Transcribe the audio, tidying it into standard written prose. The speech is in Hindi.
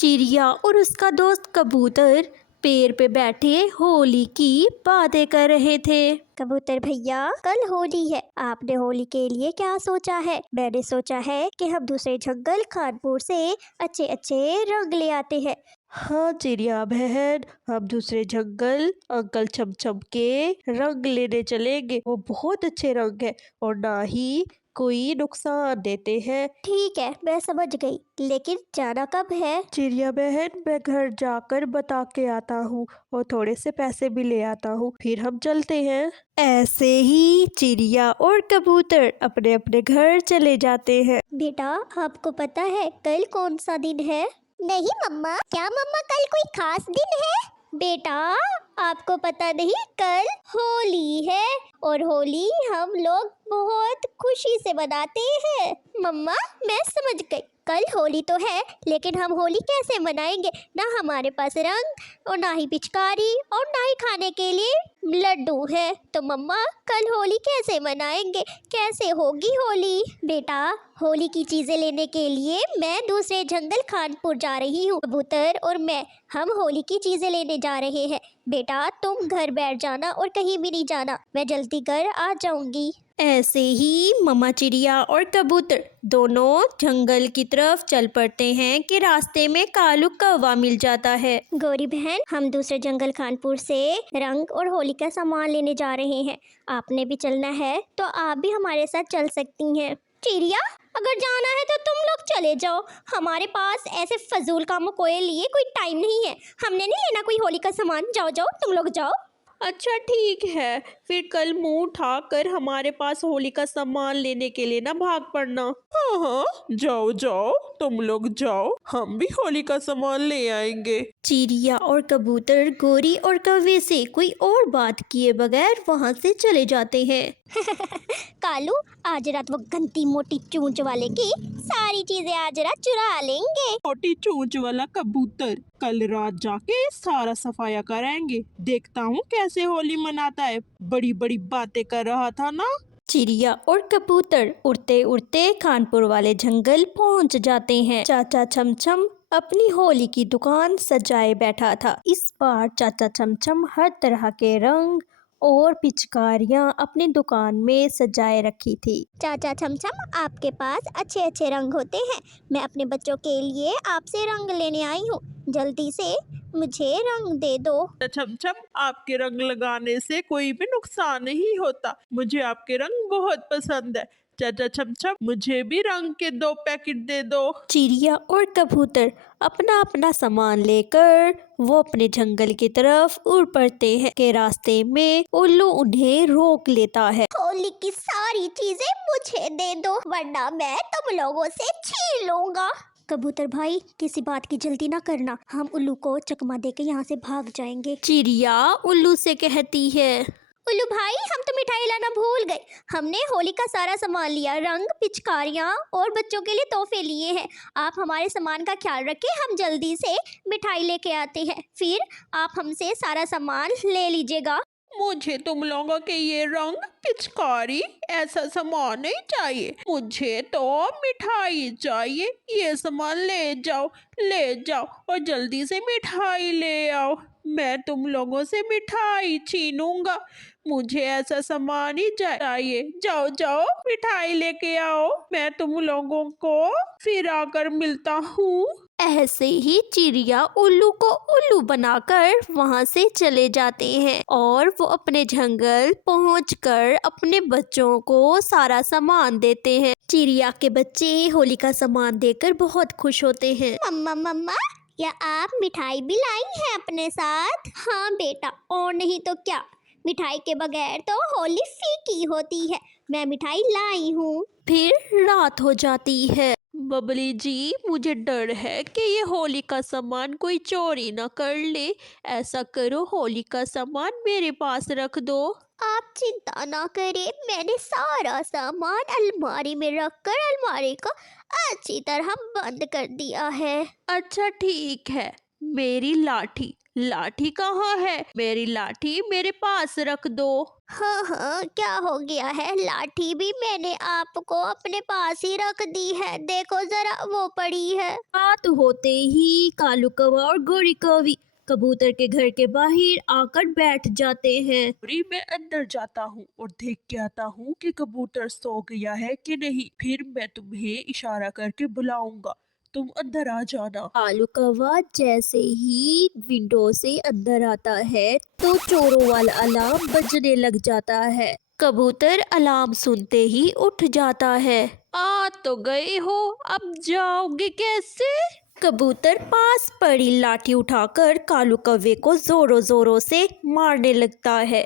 चिड़िया और उसका दोस्त कबूतर पेड़ पे बैठे होली की बातें कर रहे थे। कबूतर भैया, कल होली है, आपने होली के लिए क्या सोचा है? मैंने सोचा है कि हम दूसरे जंगल कानपुर से अच्छे अच्छे रंग ले आते हैं। हाँ चिड़िया बहन, हम दूसरे जंगल अंकल चमचम के रंग लेने चलेंगे। वो बहुत अच्छे रंग है और ना ही कोई नुकसान देते हैं। ठीक है, मैं समझ गई, लेकिन जाना कब है? चिड़िया बहन, मैं घर जाकर बता के आता हूँ और थोड़े से पैसे भी ले आता हूँ, फिर हम चलते हैं। ऐसे ही चिड़िया और कबूतर अपने अपने घर चले जाते हैं। बेटा, आपको पता है कल कौन सा दिन है? नहीं मम्मा। क्या मम्मा, कल कोई खास दिन है? बेटा, आपको पता नहीं, कल होली है और होली हम लोग बहुत खुशी से मनाते हैं। मम्मा, मैं समझ गई, कल होली तो है, लेकिन हम होली कैसे मनाएंगे? ना हमारे पास रंग और ना ही पिचकारी और ना ही खाने के लिए लड्डू है। तो मम्मा, कल होली कैसे मनाएंगे? कैसे होगी होली? बेटा, होली की चीजें लेने के लिए मैं दूसरे जंगल कानपुर जा रही हूँ। कबूतर और मैं, हम होली की चीजें लेने जा रहे हैं। बेटा, तुम घर बैठ जाना और कहीं भी नहीं जाना, मैं जल्दी घर आ जाऊंगी। ऐसे ही मम्मा चिड़िया और कबूतर दोनों जंगल की तरफ चल पड़ते हैं कि रास्ते में कालू कौवा मिल जाता है। गौरी बहन, हम दूसरे जंगल कानपुर से रंग और होली का सामान लेने जा रहे हैं। आपने भी चलना है तो आप भी हमारे साथ चल सकती हैं। चिड़िया, अगर जाना है तो तुम लोग चले जाओ, हमारे पास ऐसे फजूल कामों के लिए कोई टाइम नहीं है। हमने नहीं लेना कोई होली का सामान। जाओ जाओ, तुम लोग जाओ। अच्छा ठीक है, फिर कल मुंह उठा कर हमारे पास होली का सामान लेने के लिए ना भाग पड़ना। हाँ हाँ, जाओ जाओ, तुम लोग जाओ, हम भी होली का सामान ले आएंगे। चिड़िया और कबूतर गोरी और कौवे से कोई और बात किए बगैर वहां से चले जाते हैं। कालू, आज रात वो गंदी मोटी चूंच वाले की सारी चीजें आज रात चुरा लेंगे। छोटी चोंच वाला कबूतर, कल रात जाके सारा सफाया कराएंगे। देखता हूँ कैसे होली मनाता है। बड़ी बड़ी बातें कर रहा था ना। चिड़िया और कबूतर उड़ते उड़ते कानपुर वाले जंगल पहुंच जाते हैं। चाचा चमचम अपनी होली की दुकान सजाए बैठा था। इस बार चाचा चमचम हर तरह के रंग और पिचकारियां अपनी दुकान में सजाए रखी थी। चाचा छमछम, आपके पास अच्छे अच्छे रंग होते हैं। मैं अपने बच्चों के लिए आपसे रंग लेने आई हूँ, जल्दी से मुझे रंग दे दो। छमछम, आपके रंग लगाने से कोई भी नुकसान नहीं होता। मुझे आपके रंग बहुत पसंद है। चाचा छमछम, मुझे भी रंग के 2 पैकेट दे दो। चिड़िया और कबूतर अपना अपना सामान लेकर वो अपने जंगल की तरफ उड़ पड़ते हैं कि रास्ते में उल्लू उन्हें रोक लेता है। होली की सारी चीजें मुझे दे दो, वरना मैं तुम लोगों से छीन लूंगा। कबूतर भाई, किसी बात की जल्दी ना करना, हम उल्लू को चकमा देके यहाँ से भाग जाएंगे। चिड़िया उल्लू से कहती है, उल्लू भाई, हम तो मिठाई लाना भूल गए। हमने होली का सारा सामान लिया, रंग, पिचकारियाँ और बच्चों के लिए तोहफे लिए हैं। आप हमारे सामान का ख्याल रखें, हम जल्दी से मिठाई लेके आते हैं, फिर आप हमसे सारा सामान ले लीजिएगा। मुझे तुम लोगों के ये रंग, पिचकारी, ऐसा सामान नहीं चाहिए। मुझे तो मिठाई चाहिए। ये सामान ले जाओ और जल्दी से मिठाई ले आओ। मैं तुम लोगों से मिठाई छीनूंगा। मुझे ऐसा सामान ही चाहिए। जाओ जाओ, मिठाई लेके आओ। मैं तुम लोगों को फिर आकर मिलता हूँ। ऐसे ही चिड़िया उल्लू को उल्लू बनाकर वहां से चले जाते हैं और वो अपने जंगल पहुंचकर अपने बच्चों को सारा सामान देते हैं। चिड़िया के बच्चे होली का सामान देकर बहुत खुश होते हैं। मम्मा मम्मा, क्या आप मिठाई भी लाई हैं अपने साथ? हाँ बेटा, और नहीं तो क्या, मिठाई के बगैर तो होली फीकी होती है। मैं मिठाई लाई हूँ। फिर रात हो जाती है। बबली जी, मुझे डर है कि ये होली का सामान कोई चोरी ना कर ले। ऐसा करो, होली का सामान मेरे पास रख दो। आप चिंता ना करें, मैंने सारा सामान अलमारी में रखकर अलमारी को अच्छी तरह बंद कर दिया है। अच्छा ठीक है, मेरी लाठी, लाठी कहाँ है? मेरी लाठी मेरे पास रख दो। हाँ हाँ, क्या हो गया है? लाठी भी मैंने आपको अपने पास ही रख दी है, देखो जरा वो पड़ी है। रात होते ही कालू कौवा और गोरी कौवी कबूतर के घर के बाहर आकर बैठ जाते हैं। गोरी, मैं अंदर जाता हूँ और देख के आता हूँ कि कबूतर सो गया है कि नहीं, फिर मैं तुम्हें इशारा करके बुलाऊंगा, तुम अंदर आ जाना। कालू कौवा जैसे ही विंडो से अंदर आता है तो चोरों वाला अलार्म बजने लग जाता है। कबूतर अलार्म सुनते ही उठ जाता है। आ तो गए हो, अब जाओगे कैसे? कबूतर पास पड़ी लाठी उठाकर कालू कौवे को जोरों जोरों से मारने लगता है।